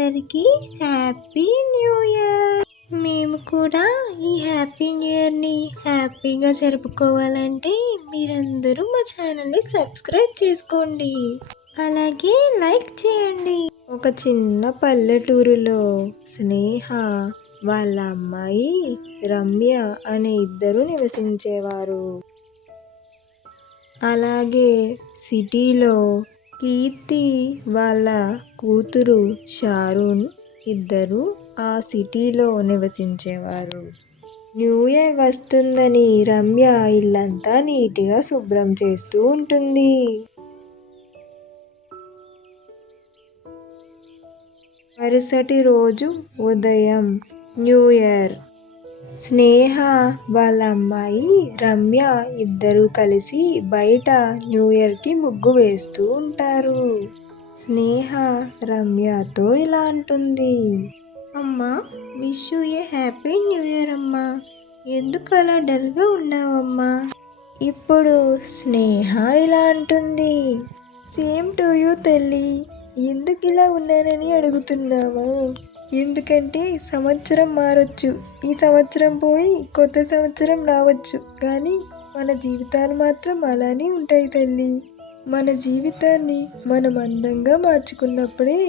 అందరికీ happy new year. మేము కూడా ఈ హ్యాపీ న్యూ ఇయర్ని హ్యాపీగా జరుపుకోవాలంటే మీరందరూ మా ఛానల్ని సబ్స్క్రైబ్ చేసుకోండి, అలాగే లైక్ చేయండి. ఒక చిన్న పల్లెటూరులో స్నేహ వాళ్ళ అమ్మాయి రమ్య అనే ఇద్దరు నివసించేవారు. అలాగే సిటీలో కీర్తి వాళ్ళ కూతురు షారూన్ ఇద్దరు ఆ సిటీలో నివసించేవారు. న్యూ ఇయర్ వస్తుందని రమ్య ఇల్లంతా నీట్గా శుభ్రం చేస్తూ ఉంటుంది. మరుసటి రోజు ఉదయం న్యూ ఇయర్. స్నేహ వాళ్ళ అమ్మాయి రమ్య ఇద్దరు కలిసి బయట న్యూ ఇయర్కి ముగ్గు వేస్తూ ఉంటారు. స్నేహ రమ్యతో ఇలా అంటుంది, అమ్మా wish you A happy new year అమ్మా. ఎందుకు అలా డల్గా ఉన్నావమ్మా? ఇప్పుడు స్నేహ ఇలా అంటుంది, సేమ్ టు యూ తల్లి. ఎందుకు ఇలా ఉన్నానని అడుగుతున్నావా? ఎందుకంటే సంవత్సరం మారొచ్చు, ఈ సంవత్సరం పోయి కొత్త సంవత్సరం రావచ్చు, కానీ మన జీవితాలు మాత్రం అలానే ఉంటాయి తల్లి. మన జీవితాన్ని మనం అందంగా మార్చుకున్నప్పుడే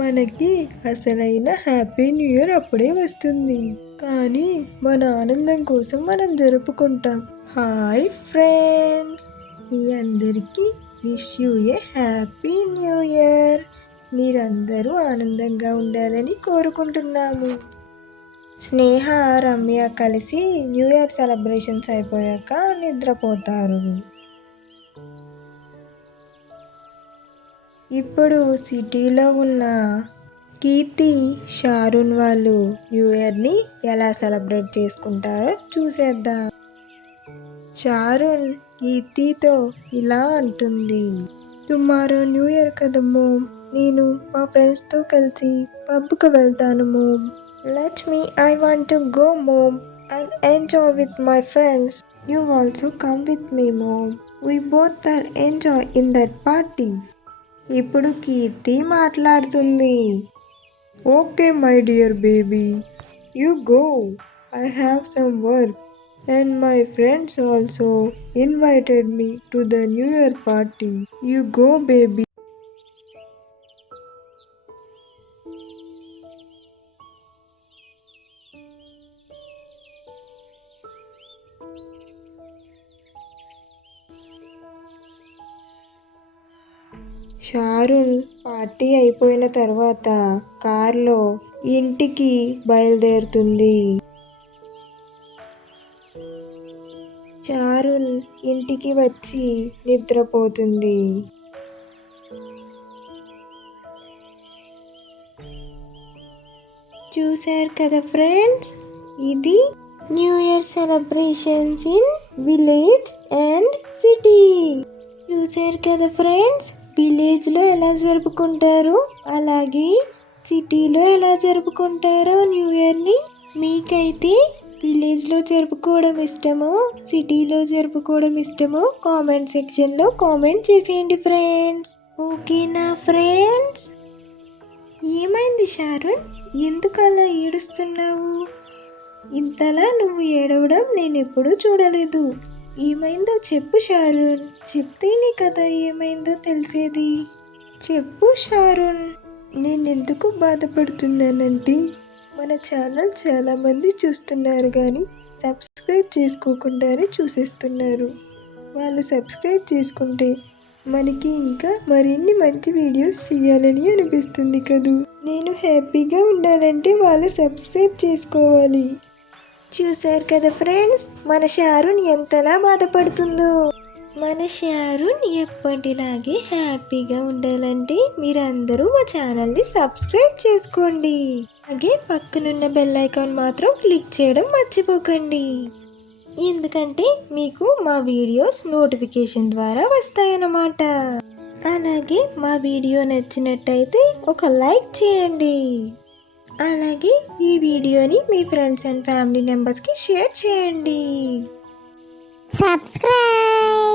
మనకి అసలైన హ్యాపీ న్యూ ఇయర్ అప్పుడే వస్తుంది. కానీ మన ఆనందం కోసం మనం జరుపుకుంటాం. హాయ్ ఫ్రెండ్స్, మీ అందరికీ wish you A happy new year. మీరందరూ ఆనందంగా ఉండాలని కోరుకుంటున్నాము. స్నేహ రమ్య కలిసి న్యూ ఇయర్ సెలబ్రేషన్స్ అయిపోయాక నిద్రపోతారు. ఇప్పుడు సిటీలో ఉన్న కీర్తి షారూన్ వాళ్ళు న్యూ ఇయర్ని ఎలా సెలబ్రేట్ చేసుకుంటారో చూసేద్దాం. షారూన్ కీర్తితో ఇలా అంటుంది, టుమారో న్యూ ఇయర్ కదమ్మో, నేను మా ఫ్రెండ్స్తో కలిసి పబ్కి వెళ్తాను mom. Lakshmi, I want to go mom and enjoy with my friends. You also come with me mom. We both are enjoy in that party. ఇప్పుడు కీర్తి మాట్లాడుతుంది, okay my dear baby, you go. I have some work and my friends also invited me to the New Year party. You go baby. Sharon party అయిపోయిన తర్వాత కార్లో ఇంటికి బయలుదేరుతుంది. Sharon ఇంటికి వచ్చి నిద్రపోతుంది. చూశారు కదా ఫ్రెండ్స్, ఇది new year celebrations in village and city. చూశారు కదా ఫ్రెండ్స్, విలేజ్లో ఎలా జరుపుకుంటారు, అలాగే సిటీలో ఎలా జరుపుకుంటారో న్యూ ఇయర్ని. మీకైతే విలేజ్లో జరుపుకోవడం ఇష్టమో సిటీలో జరుపుకోవడం ఇష్టమో కామెంట్ సెక్షన్లో కామెంట్ చేసేయండి ఫ్రెండ్స్. ఓకేనా ఫ్రెండ్స్? ఏమైంది షారూన్, ఎందుకు అలా ఏడుస్తున్నావు? ఇంతలా నువ్వు ఏడవడం నేను ఎప్పుడూ చూడలేదు. ఏమైందో చెప్పు షారూన్, చెప్తేనే కదా ఏమైందో తెలిసేది. చెప్పు షారూన్. నేనెందుకు బాధపడుతున్నానంటే మన ఛానల్ చాలామంది చూస్తున్నారు కానీ సబ్స్క్రైబ్ చేసుకోకుండానే చూసేస్తున్నారు. వాళ్ళు సబ్స్క్రైబ్ చేసుకుంటే మనకి ఇంకా మరిన్ని మంచి వీడియోస్ చేయాలని అనిపిస్తుంది కదూ. నేను హ్యాపీగా ఉండాలంటే వాళ్ళు సబ్స్క్రైబ్ చేసుకోవాలి. చూశారు కదా ఫ్రెండ్స్, మన షారూన్ ఎంతలా బాధపడుతుందో. మన షారూన్ ఎప్పటిలాగే హ్యాపీగా ఉండాలంటే మీరందరూ మా ఛానల్ని సబ్స్క్రైబ్ చేసుకోండి, అలాగే పక్కనున్న బెల్ ఐకాన్ మాత్రం క్లిక్ చేయడం మర్చిపోకండి. ఎందుకంటే మీకు మా వీడియోస్ నోటిఫికేషన్ ద్వారా వస్తాయన్నమాట. అలాగే మా వీడియో నచ్చినట్టయితే ఒక లైక్ చేయండి, అలాగే ఈ వీడియోని మీ ఫ్రెండ్స్ అండ్ ఫ్యామిలీ మెంబర్స్కి షేర్ చేయండి. సబ్స్క్రైబ్.